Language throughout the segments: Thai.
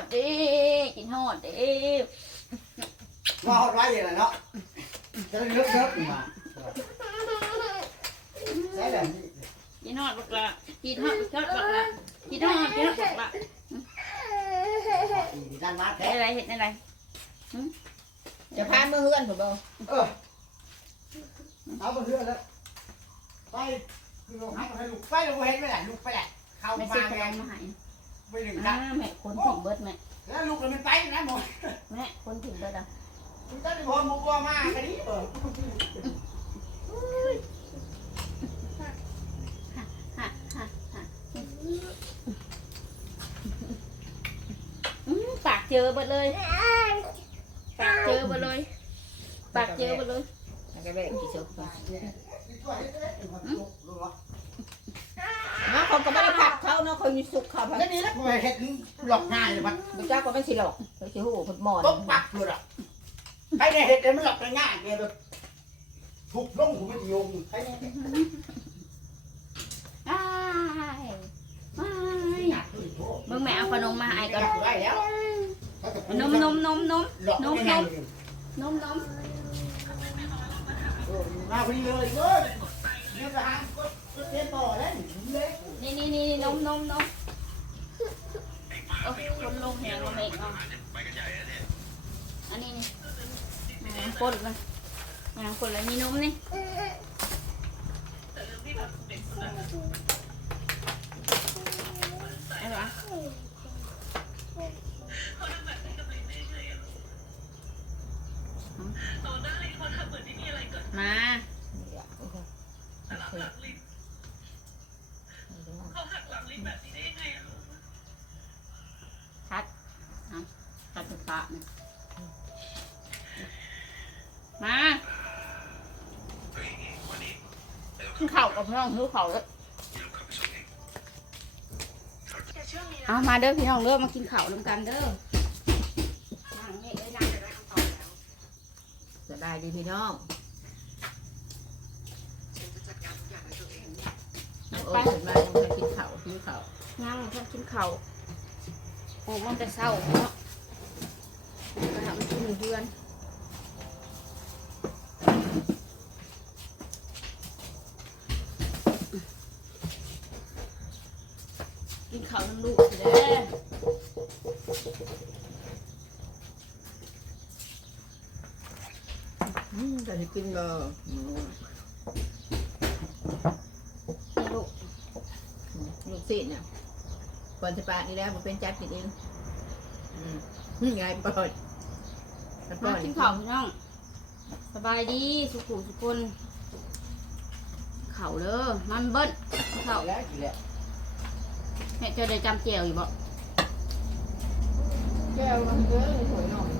ดเด้กินฮอดเด้มาฮอดไว้เลยเนาะจะได้เลิกเลิกมาใช่แหละนี่กินฮอดบักละกินฮอดบักละบักละกินฮอดกินฮอดบักละอีด้านมาเฮ็แท้ดอะไรเฮ็ดอะไรจะพามือเฮือนผมบ่เออเอาไปเรื่อยแล้วไปคือลงให้ให้ลูกไปลงเห็นไม่ได้ลูกไปแหละเข้าไม่มาซื้อขแม่นมมาให้ ไปหนึ่งอ่านัดแม่คนถึงเบิดแม่แล้วลูกมันไปนะหมดแม่คนถึงเบิดอะคุณตั้งแต่พอมุกว่ามากกันนี้เออฮะฮะฮะอืมปากเจอเบิดเลย ปากเจอเบิดเลย ปากเจอเบิดเลย มันก็แบ่งกี่ชุดมาช่วยให้ได้ลูกวะเนาะเขาก็ไม่ได้ผัก เขาเนาะเขามีสุกเขาพักแล้วนี่แล้วไม่เห็นหลอกง่ายเลยมันบุจ้าก็ไม่สิหรอกเขาสิหูผดหมอนต้องปักเลยอะใครได้เห็นมันหลอกง่ายเนี่ยแบบถูกลงหูไม่ยงใครเนี่ยอ้ายอ้ายเบิ่งแม่เอาขนมมาให้ก่อนได้แล้วนมนมนมนมหลอกง่ายนมนมมาพอดีเลยเว้ยเนี่ยจะหาก็เรียนต่อแล้วเลย นี่นี่นี่นมนมนมโอ้ยคนลงแหงลงเองเอาอันนี้นี่อ่าคนมันอ่าคนละมีนมนี่อะไรวะมา ทัดเอาทัดสุภานี่มาขึ้นเข่ากับพี่น้องหิวเข่าแล้วเอามาเด้อพี่น้องเด้อมากินข้าวร่วมกันเด้อนั่งนี่เอ้ยนั่งเดี๋ยวเรทำต่อแล้วจะได้ดีพี่น้องน้องโอ้ยมายังไปกินข้าวกิน ข้าวนั่งเพื่อนกินข้าวโอ้มันจะเศร้าเนาะไปทำกินเพื่อนกินข้าวน้ำลูกสิเด้ออืมจะกินบ่อืม นี่ลูก ลูกศิษย์เนี่ย ก่อนจะปานี่แล้วมันเป็นจัดกินเองอืมไงปอดปมาอดกินข้าวพี่น้อง สบายดีสุขุสุคนข้าวเด้อมันเบิ้ลข้าวแล้วกี่แหละแม่เจะได้จำเจียวอยู่บ่แก้วมันเยอะสวยหน่อย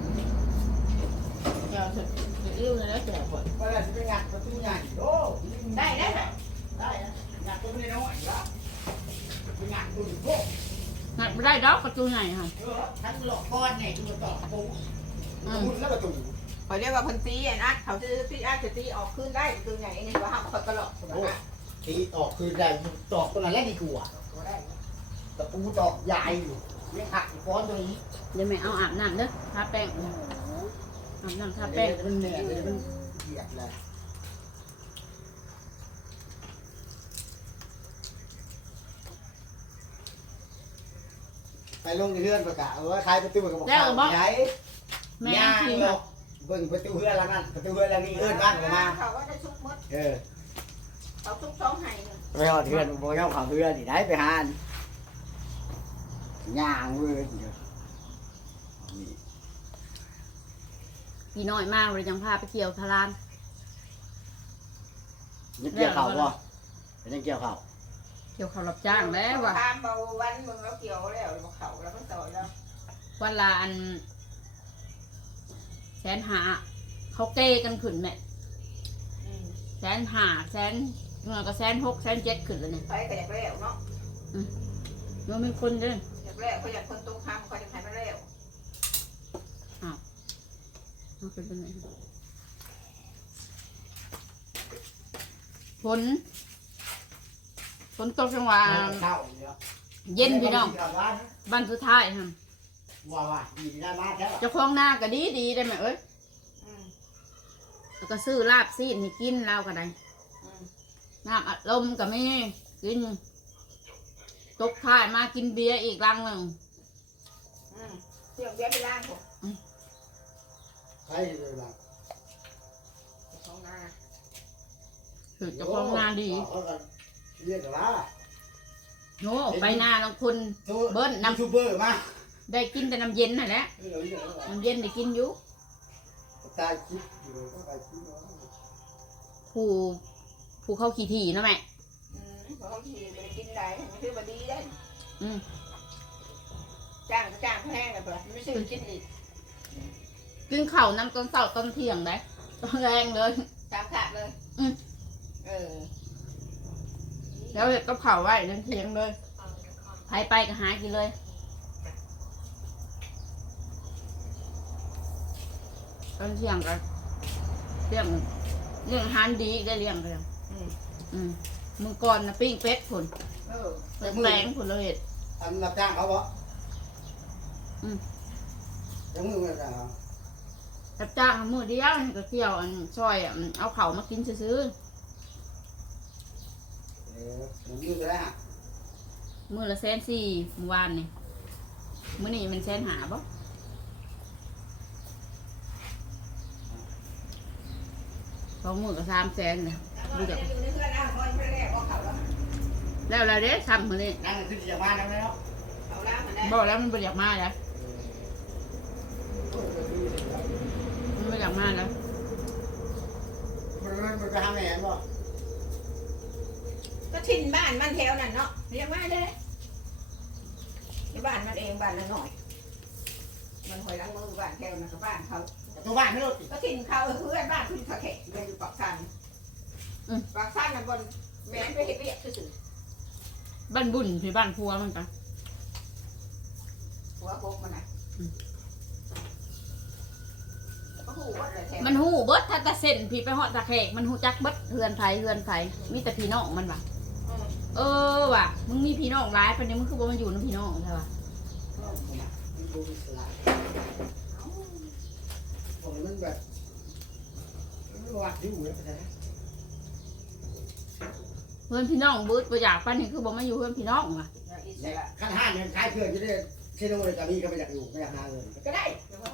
แก้วสุดสุดอิ่วเลยแล้วแก้วคนเวลาจะไปงานประตูงานโอ้ได้ได้ได้งานตัวไม่น้อยละไปงานตัวโอ้ งัดไม่ได้ดอกประตูใหญ่ค่ะเออทั้งหลอกก้อนไงตัวต่อปูมุนแล้วประตูเขาเรียกว่าพันตีอะนะเขาจะตีอาจจะตีออกขึ้นได้คือไงนี่ว่าห้ามคอยกระหลอกโอ้ทีตอกคือได้ตอกตัวนั้นแรกดีกว่าตะปูตอกใหญ่อยู่เลี้ยงหักก้อนตัวนี้เดี๋ยวแม่เอาอาบน้ำเด้อทาแป้งอาบน้ำทาแป้งมันเหนื่อยเลยมันเหยียดเลย ไปลงเรือนประกาศว่าใครประตูกับบอกใช้แม่ย่างที่หรอกเบิ่งประตูเรือนแล้วนั่นประตูเรือนแล้วนี่เอื้อนบ้านออกมาเขาว่าได้ชุกมดเออเขาชุกสองไห้ไปหอดเรือนบ่ยอมเขาเรือนที่ไหนไปหาย่างเว้ยพี่น้อยมากเลยยังพาไปเกี่ยวทารานนี่เกี่ยวเขาบ่เป็นยังเกี่ยวเขา เกี่ยวเขารับจ้างแล้วว่ะทามเบาวันมึงแล้วเกี่ยวแล้วบอกเขาแล้วมันต่อแล้ววันละอันแสนหาเขาเกกันขึ้นแม่แสนหาแสนเงินก็แสนหกแสนเจ็ดขึ้นแล้วเนี่ยไปก็อยากแล้วเนาะมันมีคนเด้ออยากแล้วเขาอยากคนตรงข้ามเขาจะให้มาแล้วมันเป็นยังไงฝน ฝนตกจังหวะเข้าเย็นพี่น้องบ้านสุดท้ายฮะว่าว่าดีได้มาแล้วเจ้าของหน้าก็ดีดีได้ไหมเอ้ยอืมแล้วก็ซื้อลาบซีนให้กินเราก็ได้อืมน้ำอัดลมก็มีกินตกท้ายมากินเบียร์อีกรังหนึ่งอืมเดี๋ยวเบี้ยไปล้างผมใครเลยล่ะท้องนาถือเจ้าของหน้าดี เขาก็เรียกว่าโน่ไปหน้าลงคุณ เบิ้ลน้ำทูบเบอร์มาได้กินแต่น้ำเย็นนั่นแหละเออเดี๋ยวน้ำเย็นได้กินอยู่ ตายคิดอยู่เลยก็ตายคิดเนาะผู้ผู้เข้าขี่ถี่เนาะแม่ อืมเพราะเขาขี่ไปกินได้ไม่ซื้อบดีได้อืม จ้างก็จ้างแพงเลยเปล่าไม่ซื้อกินอีกกินข้าวน้ำต้นเสาต้นเที่ยงได้ตอนแรงเลย ตามขาดเลย อืม เออ แล้วเด็กก็เผาไว้จนเที่ยงเลยไปไปก็หากินเลยตอนเที่ยงก็เรื่องเรื่องอาหารดีได้เลี้ยงไปแล้วอืมอืมมึงก่อนนะปิ้งเป็ดผลเออเป็ดแปลงผลเลยเห็ดทำรับจ้างเขาบ่อืมยังมือมันอะรับจ้างมือเดียวนี่ก็เที่ยวอันซอยอันเอาเขาวมากินซื้อ เออยังมือก็ได้ฮะๆมือละแสนสี่เมื่อวานนี่มื้อนี้มันแสนหาบ่สองมือก็สามแสนเลยดูจากอยู่ในเพื่อนอ้าวคอยไม่ได้บอกเขาแล้วแล้วเราเด้ทำมื้อนี้นั่งขึ้นจะมาแล้วเขาล้างมันได้บอกแล้วมันบ่อยากมาแล้วมันบ่อยากมาแล้วมันมันมันไปหาแม่บ่ ก็ทิ้นบ้านมันแถวนั่นเนาะเรียกมาเลยที่บ้านมันเองบ้านละหน่อย มันคอยล้างมือบ้านแถวนั่นกับบ้านเขาตัวบ้านไม่รถติก็ทิ้นเขาเพื่อนบ้านคุณเขาแขกเดินอยู่ปากซันปากซันน่ะบนแม่นไปเห็ดเวียกซื่อบ้านบุญที่บ้านพัวมันกันๆหัวโคกมันน่ะก็หูว่าเลยแถวมันหูเบิดถ้าแตะเส้นพี่ไปฮอดตะแขกมันหูจักเบิดเฮือนไผเฮือนไผมีแต่พี่น้องมันว่ะอืม เออว่ะ มึงมีพี่น้องหลายปานนี้มึงคือบ่มาอยู่นํพี่น้องใช่ป่ะมันดูอิสระผมมันแบบมันวัดอยู่เลยแต่เพื่อนพี่น้องเบิดบ่อยากปานนี้คือบ่มาอยู่เพื่อนพี่น้องว่ะอย่างอิสเนี่ยระขั้นห้าเนี่ยขายเพื่อนจะได้เชโนเลยแต่มีก็ไม่อยากอยู่ไม่อยากหาเงินก็ได้ เดี๋ยวเขา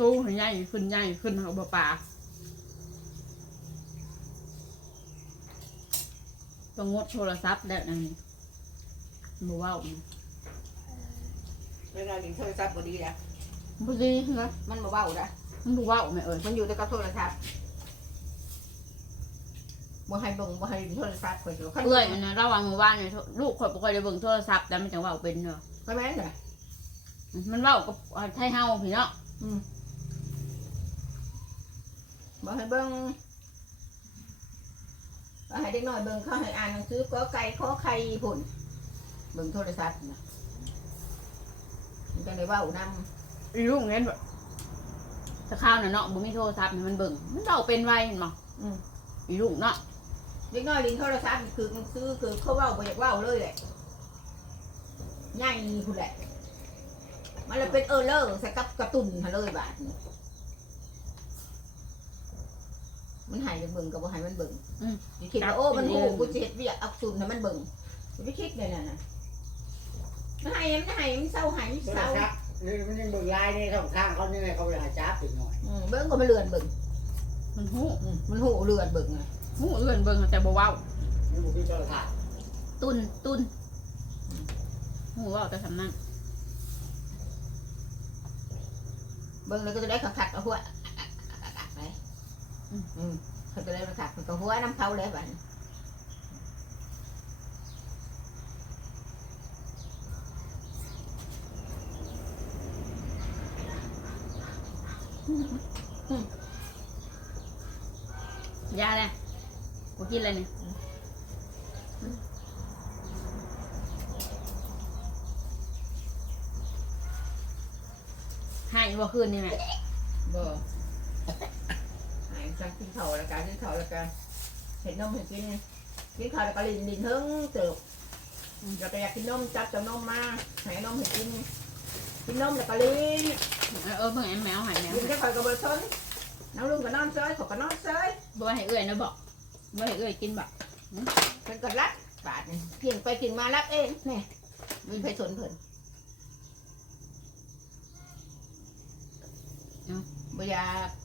ตู้ให้ใหญ่ขึ้นใหญ่ขึ้นเอาบ่ปลาต้องงดโทรศัพท์แล้วนั่นนี่บ่เว้าเวลาถึงโทรศัพท์ก็ดีแล้วบ่ดีนะมันมาเบาได้มันบ่เว้าแม่เอ้ยมันอยู่ในกับโทรศัพท์บ่ให้เบิ่งบ่ให้โทรศัพท์คนเดียวเอื้อยมันนะระหว่างมื้อวานเนี่ยลูกข่อยบ่ค่อยได้เบิ่งโทรศัพท์แต่มันจังเว้าเป็นเนาะก็แม่นเลยมันเว้ากับไทยเฮาพี่เนาะ บ่ให้เบิ่งบ่ให้เด็กน้อยเบิ่งเขาให้อ่านหนังสือก็ไก่ขอไข่พุ่นเบิ่งโทรศัพท์นะมันก็เลยเว้านำอีลูกเห็นบ่ถ้าข้าวน่ะเนาะบ่มีโทรศัพท์นี่มันเบิ่งมันเว้าเป็นไวเห็นบ่อืมอีลูกเนาะเด็กน้อยลินโทรศัพท์นี่คือมันซื้อคือเขาเว้าบ่อยากเว้าเลยแหละง่ายพุ่นแหละ มันเลยเป็นเออเลอร์ใส่กับกระตุนหาเลยบาดนี้ มันใหายจากเบิ่งกับว่าหายมันเบิ่งอืมอย่าคิดว่าโอ้มันโหกูจะเฮ็ดเวียกอักซุนให้มันเบิ่งอย่าไปคิดเลยนะนะมันใหายมันใหายมันเศร้าใหายมันโทรเศร้าศัพท์นี่มันยังเบิ่งไลน์นี่เขาข้างเขาเนี่ยเขาไปหาจับอีกหน่อยอืมเบิ่งก็มันเลือนเบิ่งมันฮู้อืมมันหูเลือนเบิ่งไงฮู้เอื้อนเบิ่งแต่บ่เว้านี่บุกโทรศัพท์ตุนตุนฮู้เว้าแต่สำนั้นเบิ่งแล้วก็จะได้ขัดๆเอาหัวไป อืมเขาก็เลยมาถักมันก็หัวน้ำเขาเลยบัดนี้ยาเลยกูกินอะไรเนี่ยให้บ่คืนนี่แม่บ่หา ยสั่งกินข้าวแล้วกันกินข้าวแล้วกันเห็นนมเห็นกินกินข้าวแล้วก็ลินลินเทิงเติบแล้วก็อยากกินนมจับจับนมมาให้นมให้กินกินนมแล้วก็ลินเออเพิ่งแอมแมวหายแมวลินจะคอยกับบะซนน้องลุงก็นอนเซยขอยก็นอนเซยบ่ให้เอื้อยนะบอกบ่ให้เอื้อยกินบอกเพิ่นก็รักบาทนี่เพียงไปกินมารับเองนี่มีไปสนเพิ่นบ่อยาก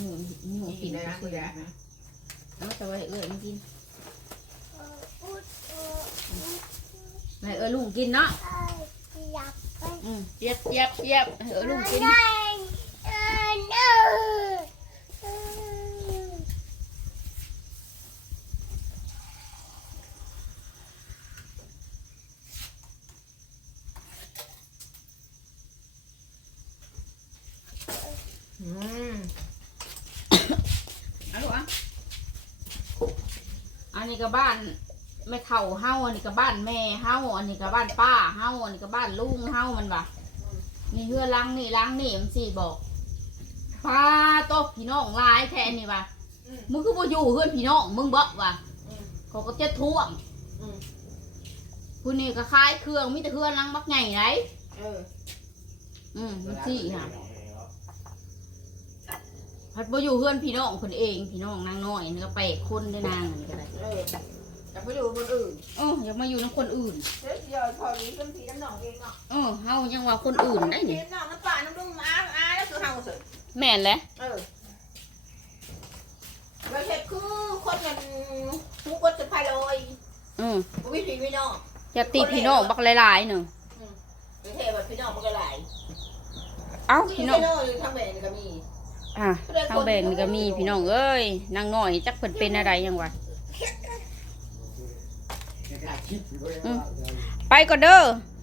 หนูหนูกิกินนนะนะบ่อยากนะเอาแต่ว่าให้เอื้อยมันกินให้เอื้อยลุงกินเนาะอืมเจี๊ยบเจี๊ยบเจี๊ยบให้เอื้อยลุงกินอืม เอาลูกอะอั นนี้ก็บ้านแม่เฒ่าเฮาอันนี้ก็บ้านแม่เฮาอันนี้ก็บ้านป้าเฮาอันนี้ก็บ้านลุงเฮามันว่ะนี่เฮือล้างนี่ล้างนี่มันสิบอกป้าโตะพี่น้องหลายแท้นี่ว่ะมึงคือบ่อยู่เฮือนพี่น้องมึงบ่ว่ะเขาก็จะท่วงผู้นี้ก็คล้ายเครื่องมีแต่เครื่องล้างบักใหญ่ไรเอออืมมันสิค่ะ พัดบ่อยู่เฮือนพี่น้องคนเองพี่น้องนางน้อยนี่ก็แปลกคนได้นางอันนี้ก็ได้เออจะไปอยู่คนอื่นเอออย่ามาอยู่น้ำคนอื่น เดี๋ยวเดี๋ยวพอนี้เป็นผีน้ำหนองเองเนาะเออเฮายังว่าคนอื่นได้ผีนี่น้ำหนองน้ำป่าน้ำลุ่มอาอาแล้วคือเฮาสิแม่นแหละเออเราเห็ดคือคนกันทุกคนจะพายลอยอืมบ่มีผีมีน้องจะตีพี่น้องบักหลายๆหนึ่งประเทศแบบพี่น้องมันก็หลายเอ้าพี่พี่น้น้อองงทางแบนก็มี อะทางแบงนี่ก็มีพี่น้องเอ้ยนางน้อยจักเพิ่นเป็นอะไรยังวะคิดอยู่ด้วยไปก่อนเด้อเ